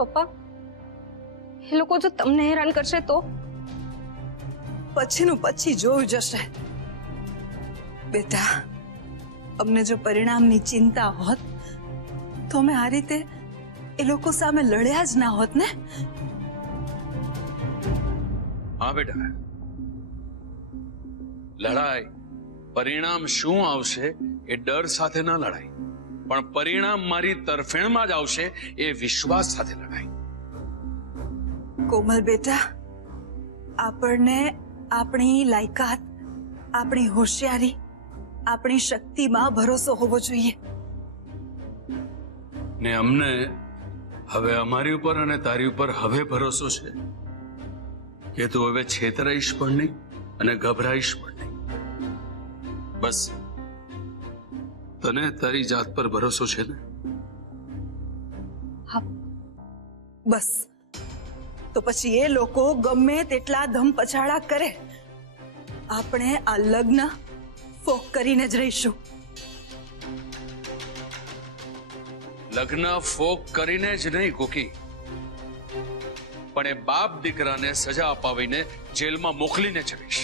પપ્પા, એ લોકો જો તમને હેરાન કરશે તો? પછીનું પછી જોયું જશે બેટા. અમને જો પરિણામની ચિંતા હોત તો અમે આ રીતે એ લોકો સામે લડ્યા જ ના હોત ને. હા બેટા, લડાઈ પરિણામ શું આવશે એ ડર સાથે ન લડાય, પણ પરિણામ મારી તરફેણમાં જ આવશે એ વિશ્વાસ સાથે લડાય. કોમલ બેટા, આપણને આપણી લાયકાત, આપણી હોશિયારી, આપણી શક્તિમાં ભરોસો હોવો જોઈએ. ને અમને હવે અમારી ઉપર અને તારી ઉપર હવે ભરોસો છે કે તું હવે છેતરાઈશ પણ નહીં અને ગભરાઈશ પણ નહીં. બસ તને તારી જાત પર ભરોસો છે ને? હા, બસ તો પછી એ લોકો ગમે તેટલા ધમ પછાડા કરે, આપણે આ લગ્ન ફોક કરીને જ રહીશું. લગ્ન ફોક કરીને જ નહીં કોકી, પણ એ બાપ દીકરાને સજા અપાવીને જેલમાં મોકલીને જ રહીશ.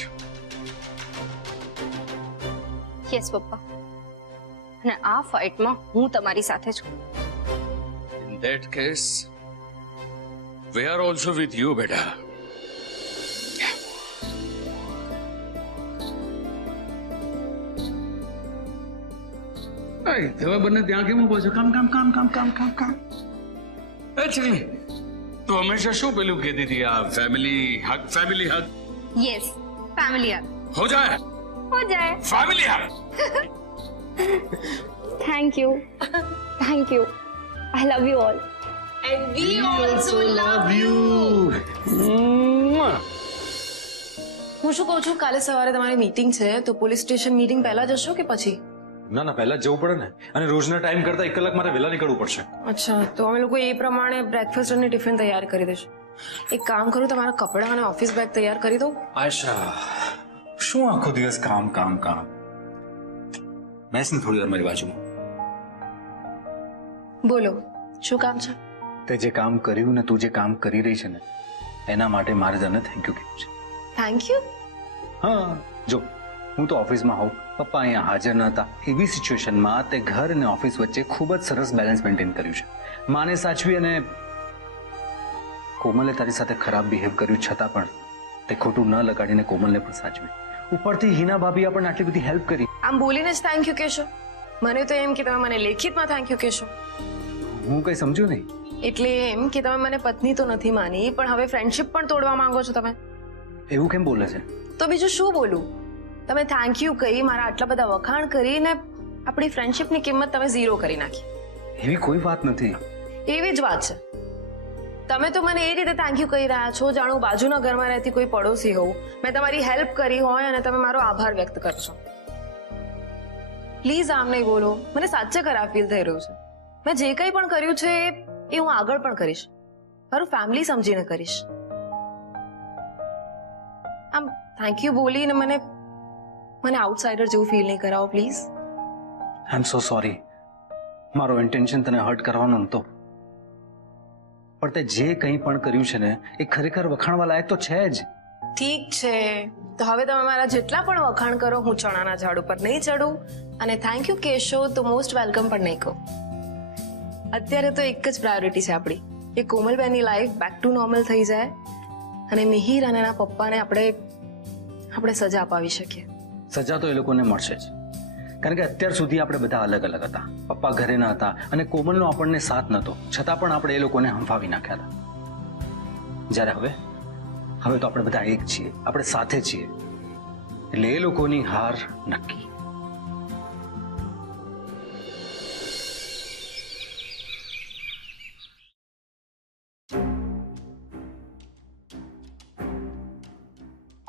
યસ પપ્પા, અને આ ફાઇટમાં હું તમારી સાથે છું. In that case, we are also with you, બેટા. તમે બંને ત્યાં કેમ ઉભો છો? કામ કામ કામ કામ કામ કામ કામ. એકચ્યુઅલી તો હંમેશા શું પેલું કહેતી હતી, આ ફેમિલી હક, ફેમિલી હક. યસ, ફેમિલી હક હો જાય, હો જાય. ફેમિલી હક. Thank you, thank you. I love you all. And we also love you. હું શું કહું છું, કાલે સવારે તમારી મીટિંગ છે તો પોલીસ સ્ટેશન મીટિંગ પહેલા જશો કે પછી? ના ના, પહેલા જવું પડે ને, અને રોજના ટાઈમ કરતા 1 કલાક મારે વહેલા નીકળવું પડશે. અચ્છા, તો અમે લોકો એ પ્રમાણે બ્રેકફાસ્ટ અને ટિફિન તૈયાર કરી દઈશું. એક કામ કરું, તમારા કપડાં અને ઓફિસ બેગ તૈયાર કરી દઉં. આશા, શું આખો દિવસ કામ કામ કામ? બેસ ને થોડી વાર મારી બાજુમાં. બોલો, શું કામ છે? તે જે કામ કર્યું ને, તું જે કામ કરી રહી છે ને, એના માટે મારે તને થેન્ક યુ કહેવું છે. Thank you? હા, જો હું તો ઓફિસમાં હોઉં, પપ્પા અહીંયા હાજર ન હતા, એવી સિચ્યુએશનમાં તે ઘર અને ઓફિસ વચ્ચે ખૂબ જ સરસ બેલેન્સ મેન્ટેન કર્યું છે. માને સાચવી અને કોમલે તારી સાથે ખરાબ બિહેવ કર્યું છતાં પણ તે ખોટું ન લગાડીને કોમલને પણ સાચવી. ઉપરથી હિના ભાભી આપણને આટલી બધી હેલ્પ કરી. આમ બોલીને જ થેન્ક યુ કહેશો? મને તો એમ કે તમે મને લેખિતમાં થેન્ક યુ કહેશો. હું કઈ સમજ્યું નહીં. એટલે એમ કે તમે મને પત્ની તો નથી માની, પણ હવે ફ્રેન્ડશિપ પણ તોડવા માંગો છો તમે. એવું કેમ બોલે છે? તો બીજું શું બોલું? તમે થેન્ક યુ કહી, મારા આટલા બધા વખાણ કરીને આપણી ફ્રેન્ડશિપની કિંમત તમે 0 કરી નાખી. એવી કોઈ વાત નથી. એવી જ વાત છે. તમે તો મને એ રીતે થેન્ક યુ કહી રહ્યા છો જાણો બાજુના ઘરમાં રહેતી કોઈ પડોશી હોઉં, મેં તમારી હેલ્પ કરી હોય અને તમે મારો આભાર વ્યક્ત કરશો. પ્લીઝ આમ નહીં બોલો, મને સાચે ખરાબ ફીલ થઈ રહ્યું છે. મેં જે કંઈ પણ કર્યું છે એ હું આગળ પણ કરીશ, મારું ફેમિલી સમજીને કરીશ. આમ થેન્ક યુ બોલીને મને આઉટસાઇડર જેવું ફીલ નહીં કરાવો please. I am so sorry. મારો ઇન્ટેન્શન તને હર્ટ કરવાનો નહોતો, પણ તે જે કંઈ પણ કર્યું છે ને એ ખરેખર વખાણવા લાયક તો છે જ. ઠીક છે, તો હવે તમે મારા જેટલા પણ વખાણ કરો, હું ચણાના ઝાડ ઉપર નહીં ચડું અને થેન્ક યુ કહેશો તો મોસ્ટ વેલકમ પણ નહીં કહું. અત્યારે તો એક જ પ્રાયોરિટી છે આપણી, કે કોમલબેનની લાઈફ બેક ટુ નોર્મલ થઈ જાય અને મિહિર અને એના પપ્પાને આપણે સજા અપાવી શકીએ. સજા તો એ લોકોને મળશે જ, કારણ કે અત્યાર સુધી આપણે બધા અલગ અલગ હતા. પપ્પા ઘરે ન હતા અને કોમલનો આપણને સાથ નહોતો, છતાં પણ આપણે એ લોકોને હંફાવી નાખ્યા હતા. જ્યારે હવે તો આપણે બધા એક છીએ, આપણે સાથે છીએ, એટલે એ લોકોની હાર નક્કી.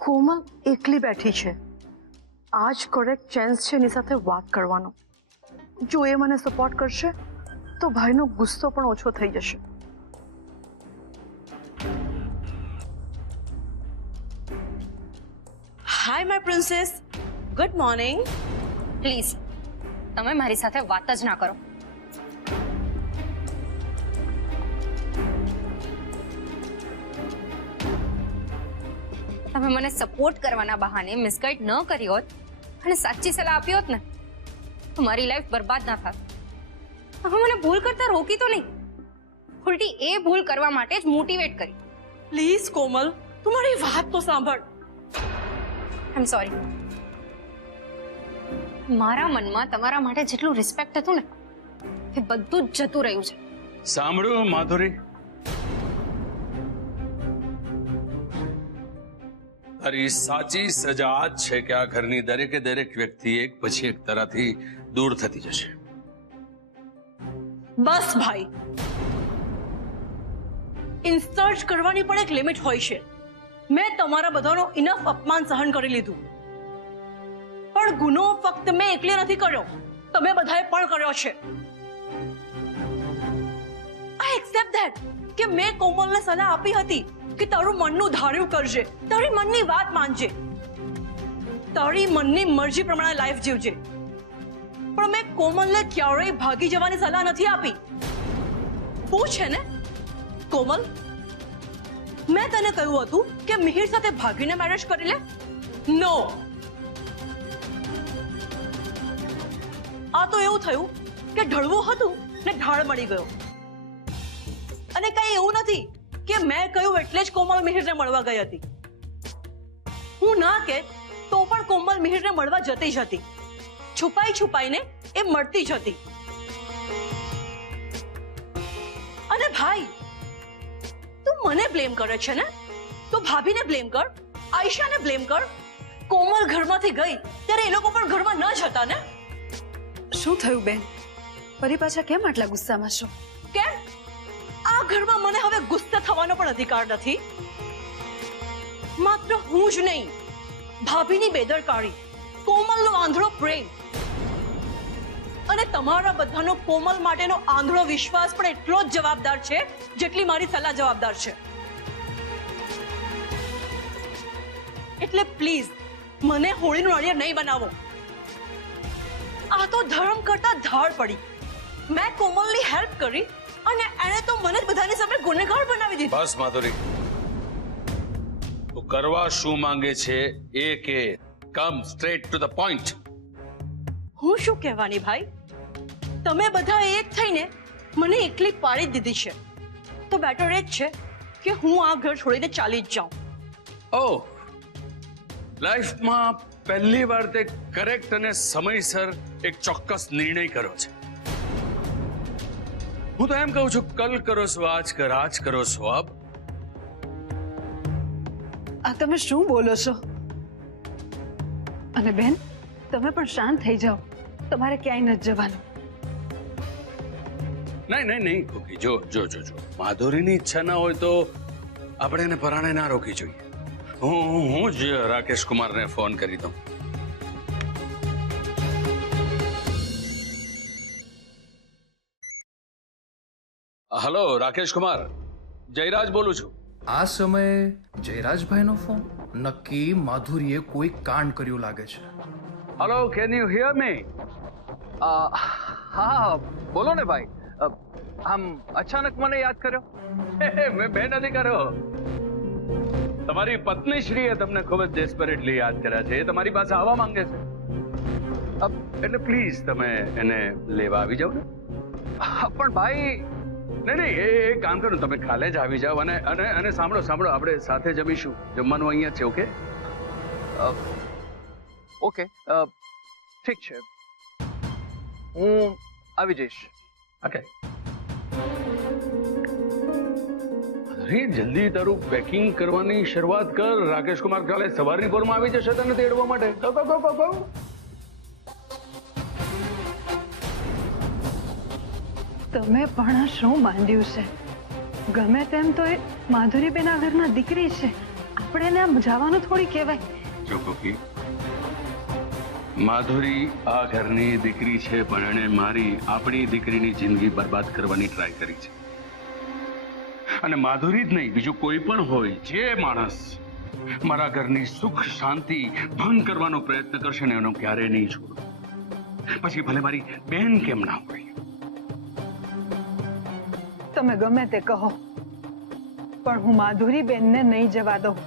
કોમલ એકલી બેઠી છે, આ જ કરેક્ટ ચાન્સ છે એની સાથે વાત કરવાનો. જો એ મને સપોર્ટ કરશે તો ભાઈનો ગુસ્સો પણ ઓછો થઈ જશે. Hi my princess, good morning. Please તમે મારી સાથે વાત જ ના કરો. તમે મને સપોર્ટ કરવાના બહાને મિસગાઈડ ન કરી હોત અને સાચી સલાહ આપી હોત ને તો મારી લાઈફ બરબાદ ના થાત. તમે મને ભૂલ કરતા રોકી તો નહીં, ઉલટી એ ભૂલ કરવા માટે જ મોટિવેટ કરી. પ્લીઝ કોમલ, તું મારી વાત તો સાંભળ. આઈ એમ સોરી. મારા મનમાં તમારા માટે જેટલું રિસ્પેક્ટ હતું ને એ બધું જ જતું રહ્યું છે. સાંભળ્યું માધુરી, તારી સાચી સજા આ જ છે કે આ ઘરની દરેકે દરેક વ્યક્તિ એક પછી એક તરફથી દૂર થતી જશે. બસ ભાઈ, ઇન્સલ્ટ કરવાની પણ એક લિમિટ હોય છે. મેં તમારા બધાનો ઇનફ અપમાન સહન કરી લીધું, પણ ગુનો ફક્ત મેં એકલી નથી કર્યો, તમે બધાએ પણ કર્યો છે. આઈ એક્સેપ્ટ ધેટ કે મેં કોમલને સલાહ આપી હતી કે તારું મનનું ધાર્યું કરજે, તારી મનની વાત માનજે, તારી મનની મરજી પ્રમાણે લાઈફ જીવજે. પણ મેં કોમલને ક્યારેય ભાગી જવાની સલાહ નથી આપી. પૂછે ને કોમલ, મેં તને કહ્યું હતું કે મિહિર સાથે ભાગીને મેરેજ કરી લે? નો. આ તો એવું થયું કે ઢળવું હતું ને ઢાળ મળી ગયો. અને કઈ એવું નથી કે મેં કહ્યું એટલે જ કોમલ મિહિરને મળવા ગઈ હતી. હું ના કે તો પણ કોમલ મિહિરને મળવા જતી જ હતી, છુપાઈ છુપાઈને એ મળતી જ હતી. અને ભાઈ, તું મને બ્લેમ કરે છે ને, તો ભાભીને બ્લેમ કર, આયશાને બ્લેમ કર. કોમલ ઘરમાંથી ગઈ ત્યારે એ લોકો પણ ઘરમાં ન જ હતા ને. શું થયું બેન? ફરી પાછા કેમ આટલા ગુસ્સામાં છો? કેમ? આ ઘરમાં મને હવે ગુસ્સે થવાનો પણ અધિકાર નથી. માત્ર હું જ નહીં, ભાભીની બેદરકારી, કોમલનો આંધળો પ્રેમ અને તમારા બધાનો કોમલ માટેનો આંધળો વિશ્વાસ પણ એટલો જ જવાબદાર છે જેટલી મારી સલાહ જવાબદાર છે. એટલે પ્લીઝ મને હોળીનું નાળિયેર નહીં બનાવો. આ તો ધર્મ કરતા ધાડ પડી. મેં કોમલની હેલ્પ કરી અને એણે તો મને જ બધાની સામે ગુનેગાર બનાવી દીધી. બસ માધુરી, તું કરવા શું માંગે છે એ કે. કમ સ્ટ્રેટ ટુ ધ પોઈન્ટ. હું શું કહેવાની ભાઈ, તમે બધા એક થઈને મને એકલી પાડી જ દીધી છે, તો બેટર એ જ છે કે હું આ ઘર છોડીને ચાલી જ જાઉં. ઓહ, લાઈફમાં પહેલી વાર તે કરેક્ટ અને સમયસર એક ચોક્કસ નિર્ણય કર્યો છે. હું તો એમ કહું છું, કલ કરો સો આજ કર, આજ કરો સો અબ. આ તમે શું બોલો છો? અને બેન, તમે પણ શાંત થઈ જાઓ, તમારે ક્યાંય નથી જવાનું. નહીં નહીં નહીં ખોકી, જો જો જો જો માધુરીની ઈચ્છા ના હોય તો આપણે એને પરાણે ના રોકી જોઈએ. હું જ રાકેશ કુમારને ફોન કરી દઉં. હલો રાકેશ કુમાર, જયરાજ બોલું છું. આ સમયે જયરાજભાઈનો ફોન? નક્કી માધુરીએ કોઈ કાંડ કર્યું લાગે છે. હલો, કેન યુ હિયર મી? હા બોલો ને ભાઈ. આમ અચાનક મને યાદ કર્યો? મેં બે નથી કર્યો, તમારી પત્ની શ્રીએ તમને ખૂબ જ ડેસ્પરેટલી યાદ કર્યા છે. એ તમારી પાસે આવવા માંગે છે, એટલે પ્લીઝ તમે એને લેવા આવી જાઓ ને. પણ ભાઈ નહીં નહીં, એ કામ કરો, તમે કાલે જ આવી જાઓ. અને અને અને સાંભળો સાંભળો, આપણે સાથે જમીશું. જમવાનું અહીંયા છે. ઓકે ઓકે ઠીક છે, હું આવી જઈશ. ઓકે. અરે જલ્દી તારું પેકિંગ કરવાની શરૂઆત કર. રાકેશ કુમાર કાલે સવારની પોરમાં આવી જશે તને તેડવા માટે. કહો કહો કહો કહો. તમે પણ શું માંડ્યું છે? ગમે તેમ તો એ માધુરીબેન આ ઘરના દીકરી છે, આપણે એને આમ જવાનું થોડી કહેવાય. જો કોકી, માધુરી આ ઘરની દીકરી છે, પણ એણે મારી આપણી દીકરીની જિંદગી બરબાદ કરવાની ટ્રાય કરી છે. અને માધુરી જ નહીં, બીજું કોઈ પણ હોય, જે માણસ મારા ઘરની સુખ શાંતિ ભંગ કરવાનો પ્રયત્ન કરશે ને એનો ક્યારેય નહીં છોડો, પછી ભલે મારી બેન કેમ ના હોય. તમે ગમે તે કહો, પણ હું માધુરીબેનને નહીં જવા દઉં.